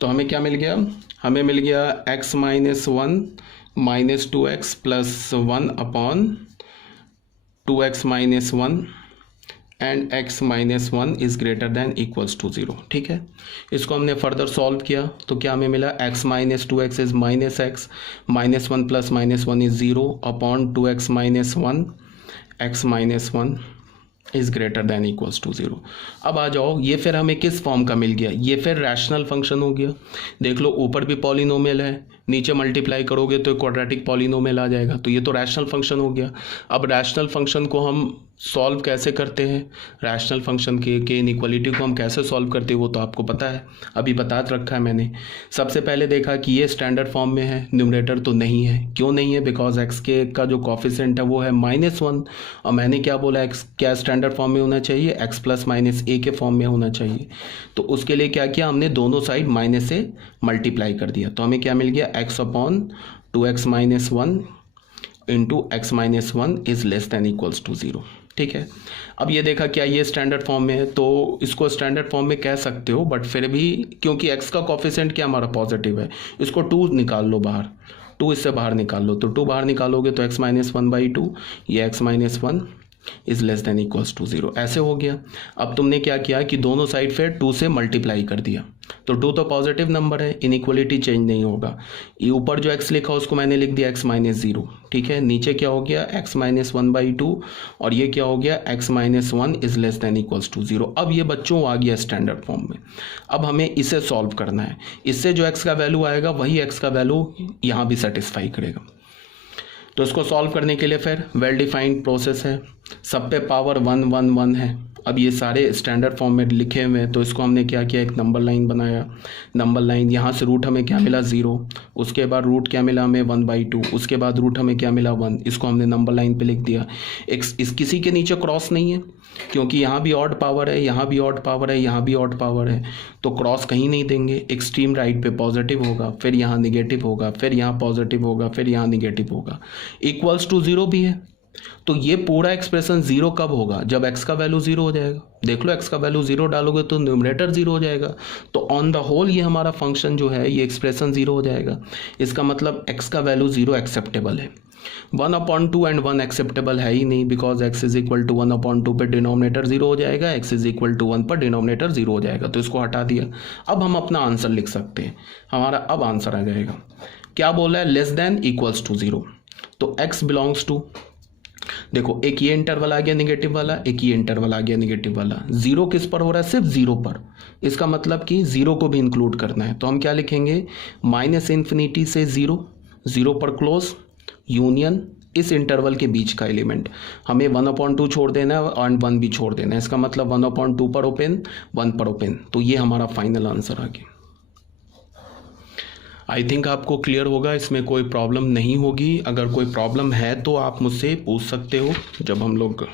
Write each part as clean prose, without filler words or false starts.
तो हमें क्या मिल गया, हमें मिल गया x minus one minus two x plus one upon two x minus one and x minus one is greater than equals to zero. ठीक है, इसको हमने फर्दर सॉल्व किया तो क्या हमें मिला, x minus two x is minus x, minus one plus minus one is zero upon two x minus one, x minus one is greater than equals to zero. अब आ जाओ, ये फिर हमें किस फॉर्म का मिल गया, ये फिर रैशनल फंक्शन हो गया। देख लो ऊपर भी पॉलिनोमियल है, नीचे मल्टीप्लाई करोगे तो क्वाड्रेटिक पॉलिनोमियल आ जाएगा, तो ये तो रैशनल फंक्शन हो गया। अब रैशनल फंक्शन को हम सॉल्व कैसे करते हैं, रैशनल फंक्शन के इनइक्वालिटी को हम कैसे सॉल्व करते हैं वो तो आपको पता है, अभी बता रखा है मैंने। सबसे पहले देखा कि ये स्टैंडर्ड फॉर्म में है, न्यूमरेटर तो नहीं है। क्यों नहीं है, बिकॉज एक्स के का जो कॉफिशेंट है वो है माइनस वन, और मैंने क्या बोला, एक्स क्या स्टैंडर्ड फॉर्म में होना चाहिए, एक्स प्लस माइनस ए के फॉर्म में होना चाहिए। तो उसके लिए क्या किया हमने, दोनों साइड माइनस से मल्टीप्लाई कर दिया, तो हमें क्या मिल गया, x upon two x minus one into x minus one is less than equals to zero. ठीक है, अब ये देखा क्या ये स्टैंडर्ड फॉर्म में है, तो इसको स्टैंडर्ड फॉर्म में कह सकते हो, बट फिर भी क्योंकि x का कॉफिशेंट क्या हमारा पॉजिटिव है, इसको 2 निकाल लो बाहर, 2 इससे बाहर निकाल लो, तो 2 बाहर निकालोगे तो x minus one by two, ये x minus one is less than equals to zero, ऐसे हो गया। अब तुमने क्या किया कि दोनों साइड फिर 2 से मल्टीप्लाई कर दिया, तो 2 तो पॉजिटिव नंबर है, इनइक्वालिटी चेंज नहीं होगा। ये ऊपर जो x लिखा उसको मैंने लिख दिया x माइनस ज़ीरो। ठीक है, नीचे क्या हो गया, x minus one by two, और ये क्या हो गया, x minus one is less than equals to zero. अब ये बच्चों आ गया स्टैंडर्ड फॉर्म में। अब हमें इसे सॉल्व करना है, इससे जो x का वैल्यू आएगा वही x का वैल्यू यहाँ भी सेटिस्फाई करेगा। तो इसको सॉल्व करने के लिए फिर वेल डिफाइंड प्रोसेस है, सब पे पावर वन वन वन है। अब ये सारे स्टैंडर्ड फॉर्म में लिखे हुए हैं, तो इसको हमने क्या किया, एक नंबर लाइन बनाया। नंबर लाइन यहाँ से रूट हमें क्या मिला, ज़ीरो, उसके बाद रूट क्या मिला हमें, वन बाई टू, उसके बाद रूट हमें क्या मिला, वन, इसको हमने नंबर लाइन पे लिख दिया। इस किसी के नीचे क्रॉस नहीं है, क्योंकि यहाँ भी ऑड पावर है, यहाँ भी ऑड पावर है, यहाँ भी ऑड पावर है, तो क्रॉस कहीं नहीं देंगे। एक्सट्रीम राइट पे पॉजिटिव होगा, फिर यहाँ निगेटिव होगा, फिर यहाँ पॉजिटिव होगा, फिर यहाँ निगेटिव होगा, इक्वल्स टू ज़ीरो भी है। तो ये पूरा एक्सप्रेशन ज़ीरो कब होगा, जब x का वैल्यू ज़ीरो हो जाएगा। देख लो x का वैल्यू ज़ीरो डालोगे तो न्यूमरेटर ज़ीरो हो जाएगा, तो ऑन द होल ये हमारा फंक्शन जो है ये एक्सप्रेशन ज़ीरो हो जाएगा। इसका मतलब x का वैल्यू ज़ीरो एक्सेप्टेबल है। 1/2 एंड 1 एक्सेप्टेबल है ही नहीं, because x is equal to 1/2 पे डिनोमिनेटर ज़ीरो हो जाएगा, x इज इक्वल टू 1 पर डिनोमिनेटर ज़ीरो हो जाएगा, तो इसको हटा दिया। अब हम अपना आंसर लिख सकते हैं, हमारा अब आंसर आ जाएगा, क्या बोला है, less than equals to zero. तो x बिलोंग्स टू, देखो एक ये इंटरवल आ गया निगेटिव वाला, एक ये इंटरवल आ गया निगेटिव वाला। जीरो किस पर हो रहा है, सिर्फ जीरो पर, इसका मतलब कि जीरो को भी इंक्लूड करना है। तो हम क्या लिखेंगे, माइनस इन्फिनिटी से जीरो, जीरो पर क्लोज, यूनियन इस इंटरवल के बीच का एलिमेंट, हमें 1/2 छोड़ देना है और 1 भी छोड़ देना है, इसका मतलब 1/2 पर ओपन, 1 पर ओपन। तो ये हमारा फाइनल आंसर आ गया। आई थिंक आपको क्लियर होगा, इसमें कोई प्रॉब्लम नहीं होगी। अगर कोई प्रॉब्लम है तो आप मुझसे पूछ सकते हो जब हम लोग,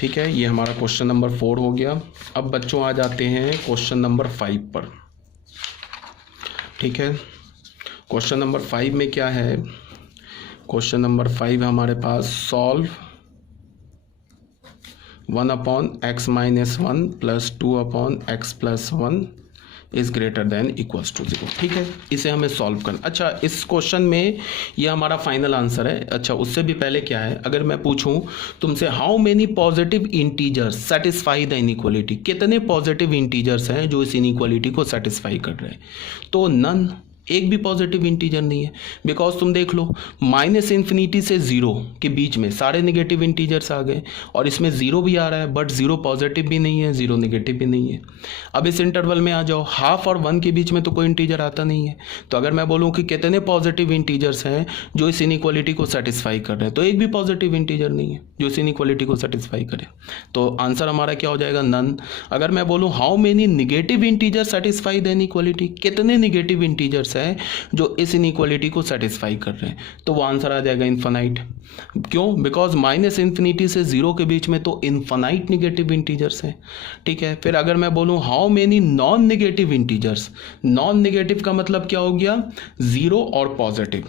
ठीक है। ये हमारा क्वेश्चन नंबर 4 हो गया। अब बच्चों आ जाते हैं क्वेश्चन नंबर 5 पर, ठीक है। क्वेश्चन नंबर 5 में क्या है, क्वेश्चन नंबर 5 हमारे पास solve 1/x minus 1 plus 2/x plus 1 is greater than equals to 0, ठीक है। इसे हमें सॉल्व करना। अच्छा, इस क्वेश्चन में ये हमारा फाइनल आंसर है। अच्छा, उससे भी पहले क्या है, अगर मैं पूछूं तुमसे how many positive integers satisfy the inequality, कितने पॉजिटिव इंटीजर्स हैं जो इस इनइक्वालिटी को सेटिस्फाई कर रहे हैं, तो नन, एक भी पॉजिटिव इंटीजर नहीं है। बिकॉज तुम देख लो माइनस इन्फिनिटी से ज़ीरो के बीच में सारे नेगेटिव इंटीजर्स आ गए, और इसमें ज़ीरो भी आ रहा है, बट ज़ीरो पॉजिटिव भी नहीं है, ज़ीरो नेगेटिव भी नहीं है। अब इस इंटरवल में आ जाओ, हाफ और 1 के बीच में तो कोई इंटीजर आता नहीं है। तो अगर मैं बोलूँ कि कितने पॉजिटिव इंटीजर्स हैं जो इस इनइक्वालिटी को सेटिस्फाई कर रहे हैं, तो एक भी पॉजिटिव इंटीजर नहीं है जो इस इनइक्वालिटी को सेटिस्फाई करे। तो आंसर हमारा क्या हो जाएगा, नन। अगर मैं बोलूँ how many negative integer satisfy the inequality, कितने निगेटिव इंटीजर्स हैं जो इस इनइक्वालिटी को सेटिस्फाई कर रहे हैं, तो वो आंसर आ जाएगा इनफाइनाइट। क्यों, बिकॉज माइनस इन्फिनिटी से जीरो के बीच में तो इनफाइनाइट निगेटिव इंटीजर्स हैं, ठीक है। फिर अगर मैं बोलूं how many non negative integers, non negative का मतलब क्या हो गया, जीरो और पॉजिटिव,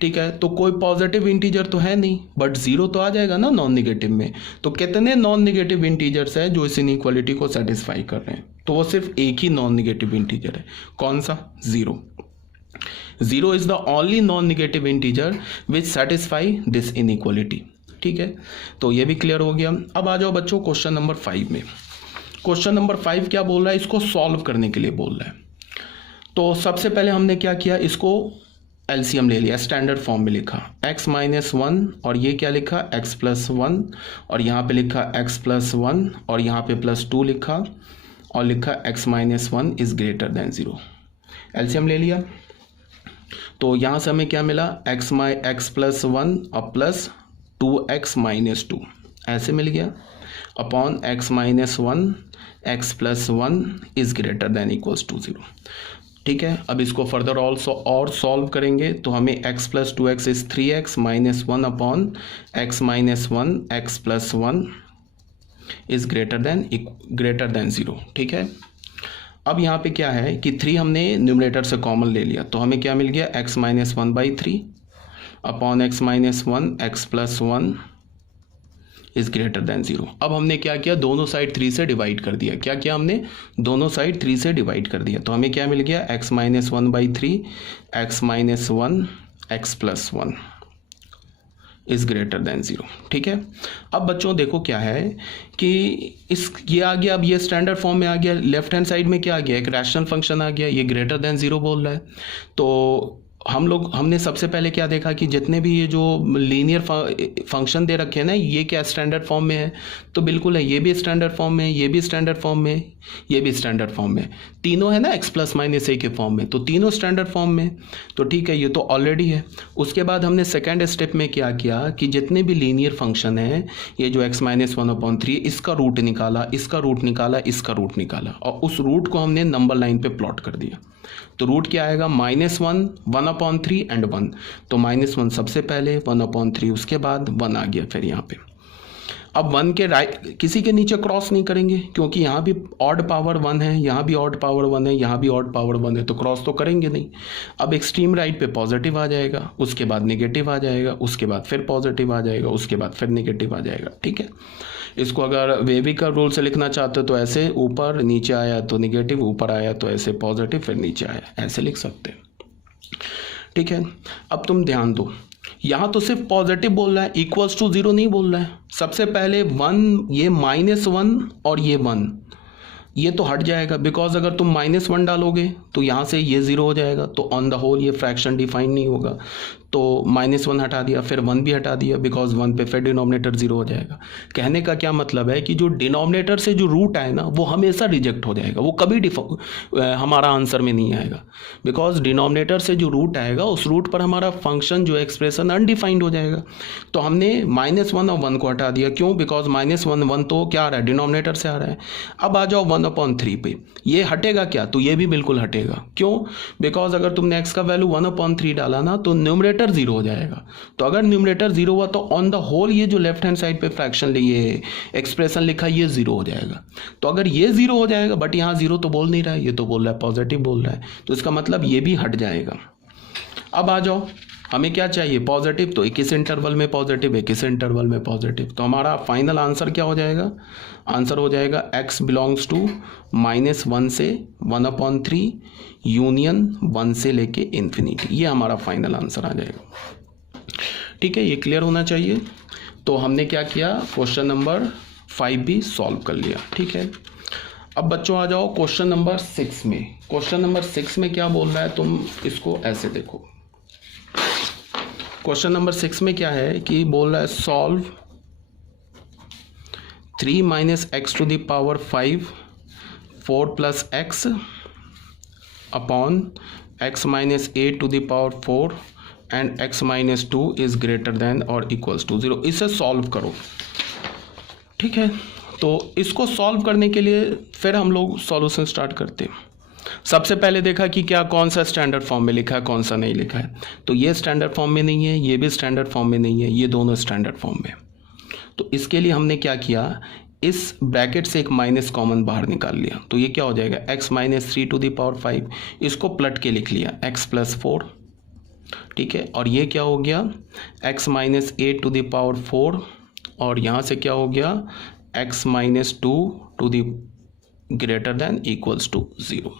ठीक है, तो कोई पॉजिटिव इंटीजर तो है नहीं, बट जीरो तो आ जाएगा ना नॉन निगेटिव में। तो कितने नॉन निगेटिव इंटीजर्स हैं जो इस इनइक्वालिटी को सेटिस्फाई कर रहे हैं? तो वो सिर्फ एक ही नॉन निगेटिव इंटीजर है। कौन सा? Zero. Zero is the only non negative integer which satisfy this inequality. ठीक है, तो ये भी क्लियर हो गया। अब आ जाओ बच्चों क्वेश्चन नंबर 5 में। क्वेश्चन नंबर 5 क्या बोल रहा है? इसको सॉल्व करने के लिए बोल रहा है। तो सबसे पहले हमने क्या किया, इसको एलसीएम ले लिया, स्टैंडर्ड फॉर्म में लिखा x माइनस 1 और ये क्या लिखा x प्लस 1 और यहाँ पे लिखा x प्लस 1 और यहाँ पे प्लस 2 लिखा और लिखा x minus 1 is greater then 0। LCM ले लिया तो यहाँ से हमें क्या मिला, x प्लस 1 और प्लस 2x माइनस 2 ऐसे मिल गया upon x minus 1 x plus 1 is greater than equals to 0। ठीक है, अब इसको फर्दर ऑल्सो और सॉल्व करेंगे तो हमें x plus 2x is 3x minus 1 upon x minus 1 x plus 1 is greater then 0। ठीक है, अब यहाँ पे क्या है कि 3 हमने न्यूमरेटर से कॉमन ले लिया तो हमें क्या मिल गया, x minus 1/3 upon x minus 1 x plus 1 is greater then 0। अब हमने क्या किया, दोनों साइड 3 से डिवाइड कर दिया। क्या किया हमने, दोनों साइड 3 से डिवाइड कर दिया तो हमें क्या मिल गया, x minus 1/3 x minus 1 x plus 1 is greater then 0। ठीक है, अब बच्चों देखो क्या है कि ये आ गया, अब ये स्टैंडर्ड फॉर्म में आ गया। लेफ्ट हैंड साइड में क्या आ गया, एक रैशनल फंक्शन आ गया, ये ग्रेटर देन 0 बोल रहा है। तो हमने सबसे पहले क्या देखा कि जितने भी ये जो लीनियर फंक्शन दे रखे हैं ना, ये क्या स्टैंडर्ड फॉर्म में है? तो बिल्कुल है, ये भी स्टैंडर्ड फॉर्म में, ये भी स्टैंडर्ड फॉर्म में, ये भी स्टैंडर्ड फॉर्म में, तीनों है ना x प्लस माइनस a के फॉर्म में, तो तीनों स्टैंडर्ड फॉर्म में। तो ठीक है, ये तो ऑलरेडी है। उसके बाद हमने सेकेंड स्टेप में क्या किया कि जितने भी लीनियर फंक्शन है, ये जो x माइनस 1/3 इसका रूट निकाला, इसका रूट निकाला, इसका रूट निकाला और उस रूट को हमने नंबर लाइन पे प्लॉट कर दिया। तो रूट क्या आएगा, -1 1/3 एंड 1। तो -1 सबसे पहले, 1/3 उसके बाद 1 आ गया फिर यहाँ पे। अब 1 के राइट किसी के नीचे क्रॉस नहीं करेंगे क्योंकि यहाँ भी ऑड पावर 1 है, यहाँ भी ऑड पावर 1 है, यहाँ भी ऑड पावर 1 है, तो क्रॉस तो करेंगे नहीं। अब एक्सट्रीम राइट पे पॉजिटिव आ जाएगा, उसके बाद नेगेटिव आ जाएगा, उसके बाद फिर पॉजिटिव आ जाएगा, उसके बाद फिर नेगेटिव आ जाएगा। ठीक है, इसको अगर वेवी कर्व रूल से लिखना चाहते हो तो ऐसे, ऊपर नीचे आया तो नेगेटिव, ऊपर आया तो ऐसे पॉजिटिव, फिर नीचे आया, ऐसे लिख सकते हैं। ठीक है, अब तुम ध्यान दो, यहाँ तो सिर्फ पॉजिटिव बोल रहा है, इक्वल्स टू 0 नहीं बोल रहा है। सबसे पहले 1, ये -1 और ये 1, ये तो हट जाएगा बिकॉज अगर तुम -1 डालोगे तो यहाँ से ये 0 हो जाएगा, तो ऑन द होल ये फ्रैक्शन डिफाइन नहीं होगा। तो -1 हटा दिया, फिर 1 भी हटा दिया बिकॉज 1 पे फिर डिनोमिनेटर 0 हो जाएगा। कहने का क्या मतलब है कि जो डिनोमिनेटर से जो रूट आए ना, वो हमेशा रिजेक्ट हो जाएगा, वो कभी हमारा आंसर में नहीं आएगा बिकॉज डिनोमिनेटर से जो रूट आएगा उस रूट पर हमारा फंक्शन जो एक्सप्रेशन अनडिफाइंड हो जाएगा। तो हमने -1 और 1 को हटा दिया, क्यों? बिकॉज -1 तो क्या आ रहा है, डिनोमिनेटर से आ रहा है। अब आ जाओ 1/3 पे, ये हटेगा क्या? तो ये भी बिल्कुल हटेगा। क्यों? बिकॉज अगर तुमने x का वैल्यू 1/3 डाला ना तो न्यूमरेटर 0 हो जाएगा। तो अगर न्यूमरेटर 0 हुआ तो ऑन द होल ये जो लेफ्ट हैंड साइड पे फ्रैक्शन ये एक्सप्रेशन लिखा ये 0 हो जाएगा। तो अगर ये 0 हो जाएगा, बट यहाँ 0 तो बोल नहीं रहा है, ये तो बोल रहा है पॉजिटिव बोल रहा है, तो इसका मतलब ये भी हट जाएगा। अब आ जाओ, हमें क्या चाहिए, पॉजिटिव, तो किस इंटरवल में पॉजिटिव है, किस इंटरवल में पॉजिटिव। तो हमारा फाइनल आंसर क्या हो जाएगा, आंसर हो जाएगा x बिलोंग्स टू -1 से 1/3 यूनियन 1 से लेके इन्फिनिटी, ये हमारा फाइनल आंसर आ जाएगा। ठीक है, ये क्लियर होना चाहिए। तो हमने क्या किया, क्वेश्चन नंबर 5 भी सॉल्व कर लिया। ठीक है, अब बच्चों आ जाओ क्वेश्चन नंबर 6 में। क्वेश्चन नंबर 6 में क्या बोल रहा है, तुम इसको ऐसे देखो। क्वेश्चन नंबर 6 में क्या है कि बोल रहा है solve 3 - x to the power 5 4 + x upon x - 8 to the power 4 and x - 2 is greater then और इक्वल्स टू 0। इसे सॉल्व करो। ठीक है, तो इसको सॉल्व करने के लिए फिर हम लोग सॉल्यूशन स्टार्ट करते हैं। सबसे पहले देखा कि क्या कौन सा स्टैंडर्ड फॉर्म में लिखा है, कौन सा नहीं लिखा है। तो ये स्टैंडर्ड फॉर्म में नहीं है, ये भी स्टैंडर्ड फॉर्म में नहीं है, ये दोनों स्टैंडर्ड फॉर्म में। तो इसके लिए हमने क्या किया, इस ब्रैकेट से एक माइनस कॉमन बाहर निकाल लिया। तो ये क्या हो जाएगा, x - 3 to the power 5, इसको पलट के लिख लिया x + 4 ठीक है। और ये क्या हो गया, x minus 8 to the power 4, और यहाँ से क्या हो गया x minus 2 to the greater than equals to 0।